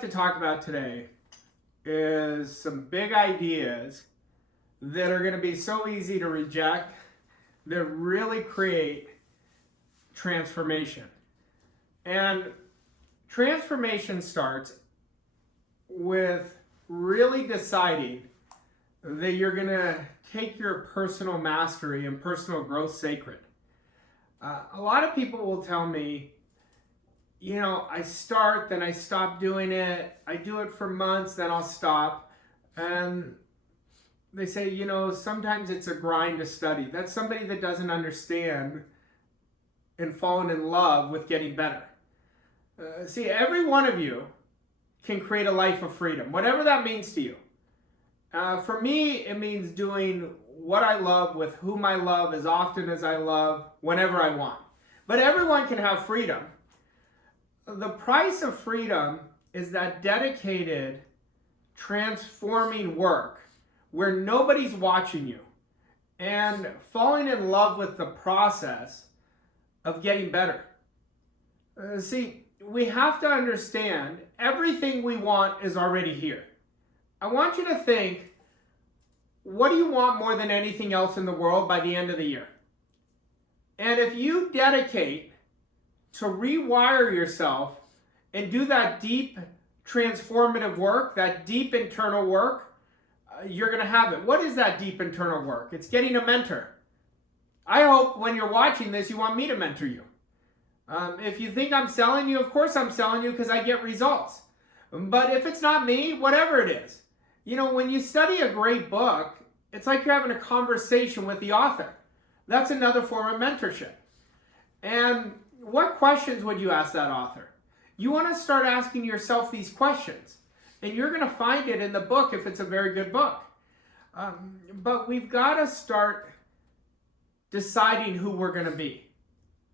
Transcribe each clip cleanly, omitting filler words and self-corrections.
like to talk about today is some big ideas that are going to be so easy to reject that really create transformation. And transformation starts with really deciding that you're going to take your personal mastery and personal growth sacred. A lot of people will tell me, I start, then I stop doing it. I do it for months, then I'll stop. And they say, sometimes it's a grind to study. That's somebody that doesn't understand and fallen in love with getting better. See, every one of you can create a life of freedom, whatever that means to you. For me, it means doing what I love with whom I love as often as I love, whenever I want. But everyone can have freedom. The price of freedom is that dedicated, transforming work where nobody's watching you and falling in love with the process of getting better. See, we have to understand everything we want is already here. I want you to think, what do you want more than anything else in the world by the end of the year? And if you dedicate to rewire yourself and do that deep transformative work, that deep internal work, you're going to have it. What is that deep internal work? It's getting a mentor. I hope when you're watching this, you want me to mentor you. If you think I'm selling you, of course I'm selling you because I get results. But if it's not me, whatever it is. When you study a great book, it's like you're having a conversation with the author. That's another form of mentorship. And what questions would you ask that author? You want to start asking yourself these questions. And you're going to find it in the book if it's a very good book. But we've got to start deciding who we're going to be.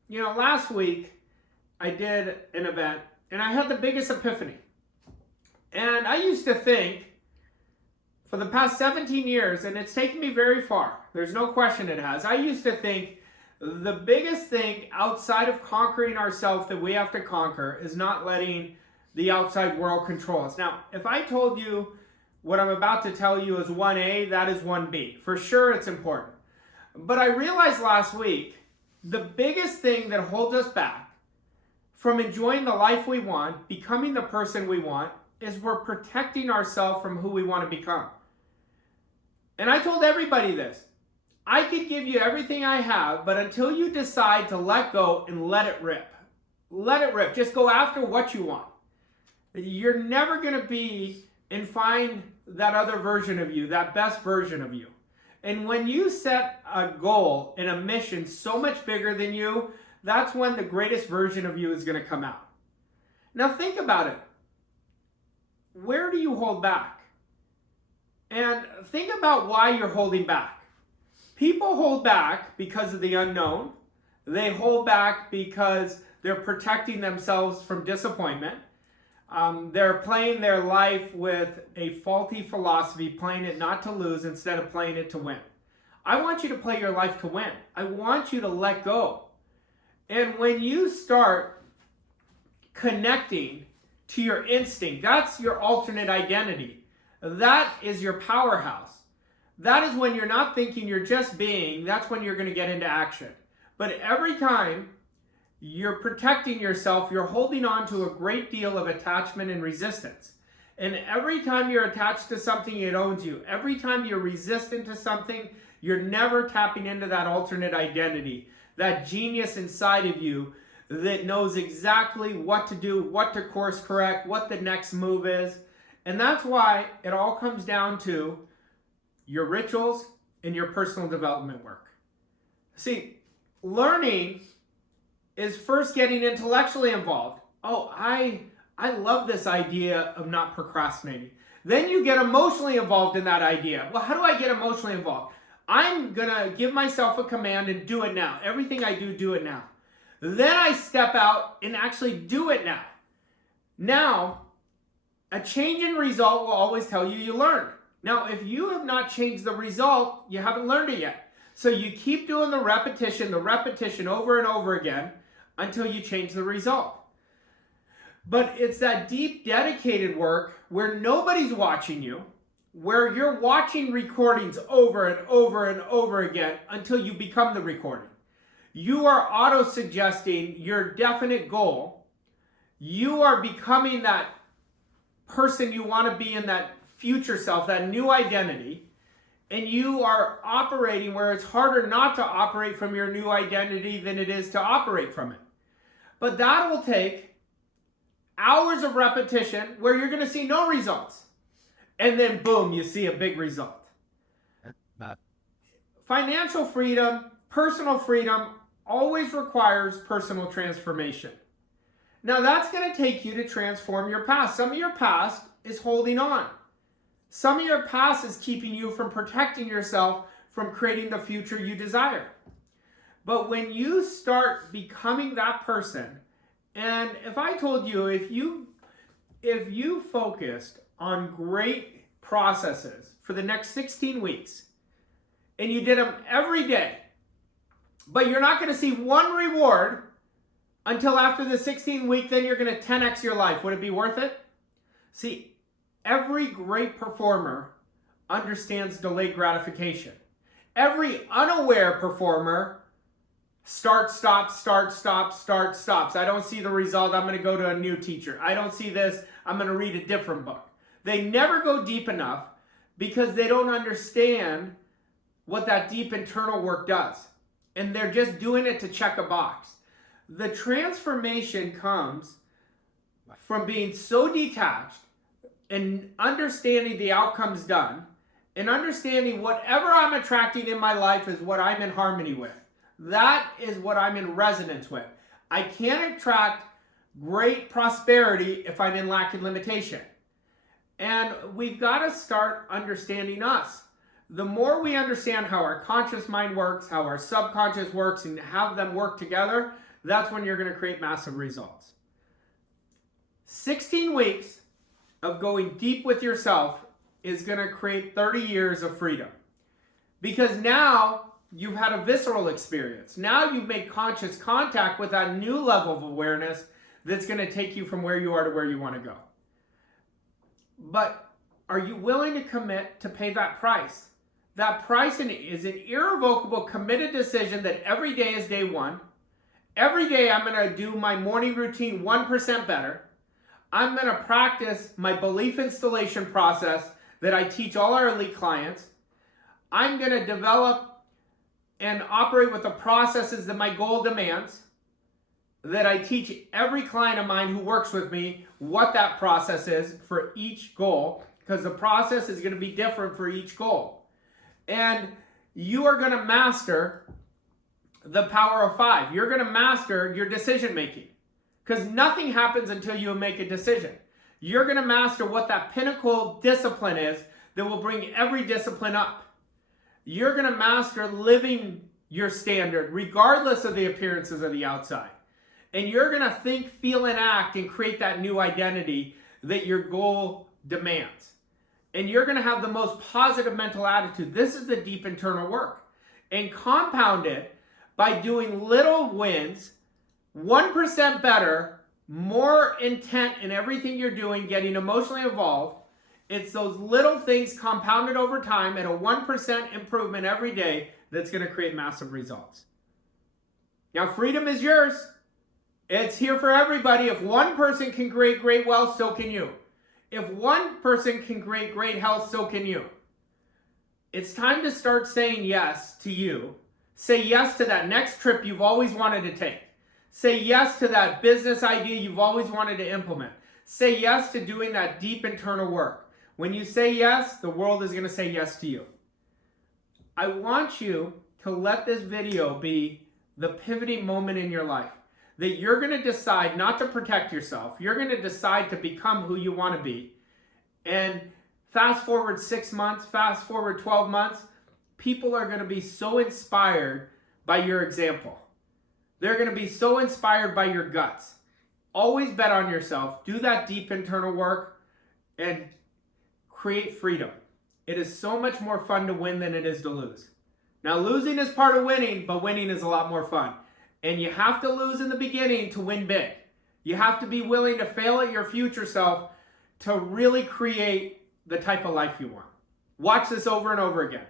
Last week I did an event and I had the biggest epiphany. And I used to think for the past 17 years, and it's taken me very far, there's no question it has, I used to think the biggest thing outside of conquering ourselves that we have to conquer is not letting the outside world control us. Now, if I told you what I'm about to tell you is 1A, that is 1B. For sure it's important. But I realized last week, the biggest thing that holds us back from enjoying the life we want, becoming the person we want, is we're protecting ourselves from who we want to become. And I told everybody this. I could give you everything I have, but until you decide to let go and let it rip. Let it rip. Just go after what you want. You're never going to be and find that other version of you, that best version of you. And when you set a goal and a mission so much bigger than you, that's when the greatest version of you is going to come out. Now think about it. Where do you hold back? And think about why you're holding back. People hold back because of the unknown. They hold back because they're protecting themselves from disappointment. They're playing their life with a faulty philosophy, playing it not to lose instead of playing it to win. I want you to play your life to win. I want you to let go. And when you start connecting to your instinct, that's your alternate identity. That is your powerhouse. That is when you're not thinking, you're just being. That's when you're going to get into action. But every time you're protecting yourself, you're holding on to a great deal of attachment and resistance. And every time you're attached to something, it owns you. Every time you're resistant to something, you're never tapping into that alternate identity, that genius inside of you that knows exactly what to do, what to course correct, what the next move is. And that's why it all comes down to your rituals and your personal development work. See, learning is first getting intellectually involved. Oh, I love this idea of not procrastinating. Then you get emotionally involved in that idea. Well, how do I get emotionally involved? I'm going to give myself a command and do it now. Everything I do it now. Then I step out and actually do it now. Now, a change in result will always tell you learned. Now, if you have not changed the result, you haven't learned it yet. So you keep doing the repetition over and over again until you change the result. But it's that deep, dedicated work where nobody's watching you, where you're watching recordings over and over and over again until you become the recording. You are auto-suggesting your definite goal. You are becoming that person you want to be in, that future self, that new identity. And you are operating where it's harder not to operate from your new identity than it is to operate from it. But that will take hours of repetition where you're going to see no results. And then boom, you see a big result. Financial freedom, personal freedom always requires personal transformation. Now that's going to take you to transform your past. Some of your past is holding on. Some of your past is keeping you from protecting yourself from creating the future you desire. But when you start becoming that person, and if I told you, if you focused on great processes for the next 16 weeks, and you did them every day, but you're not going to see one reward until after the 16th week, then you're going to 10x your life. Would it be worth it? See, every great performer understands delayed gratification. Every unaware performer starts, stops, starts, stops, starts, stops. I don't see the result. I'm going to go to a new teacher. I don't see this. I'm going to read a different book. They never go deep enough because they don't understand what that deep internal work does. And they're just doing it to check a box. The transformation comes from being so detached and understanding the outcomes done and understanding whatever I'm attracting in my life is what I'm in harmony with. That is what I'm in resonance with. I can't attract great prosperity if I'm in lack and limitation. And we've got to start understanding us. The more we understand how our conscious mind works, how our subconscious works, and have them work together, that's when you're going to create massive results. 16 weeks of going deep with yourself is going to create 30 years of freedom. Because now you've had a visceral experience. Now you've made conscious contact with that new level of awareness that's going to take you from where you are to where you want to go. But are you willing to commit to pay that price? That price is an irrevocable, committed decision that every day is day one. Every day I'm going to do my morning routine 1% better. I'm going to practice my belief installation process that I teach all our elite clients. I'm going to develop and operate with the processes that my goal demands, that I teach every client of mine who works with me what that process is for each goal, because the process is going to be different for each goal. And you are going to master the power of 5. You're going to master your decision making, because nothing happens until you make a decision. You're going to master what that pinnacle discipline is that will bring every discipline up. You're going to master living your standard regardless of the appearances of the outside. And you're going to think, feel, and act and create that new identity that your goal demands. And you're going to have the most positive mental attitude. This is the deep internal work. And compound it by doing little wins, 1% better, more intent in everything you're doing, getting emotionally involved. It's those little things compounded over time at a 1% improvement every day that's going to create massive results. Now, freedom is yours. It's here for everybody. If one person can create great wealth, so can you. If one person can create great health, so can you. It's time to start saying yes to you. Say yes to that next trip you've always wanted to take. Say yes to that business idea you've always wanted to implement. Say yes to doing that deep internal work. When you say yes, the world is going to say yes to you. I want you to let this video be the pivoting moment in your life. That you're going to decide not to protect yourself. You're going to decide to become who you want to be. And fast forward 6 months, fast forward 12 months, people are going to be so inspired by your example. They're going to be so inspired by your guts. Always bet on yourself. Do that deep internal work and create freedom. It is so much more fun to win than it is to lose. Now, losing is part of winning, but winning is a lot more fun. And you have to lose in the beginning to win big. You have to be willing to fail at your future self to really create the type of life you want. Watch this over and over again.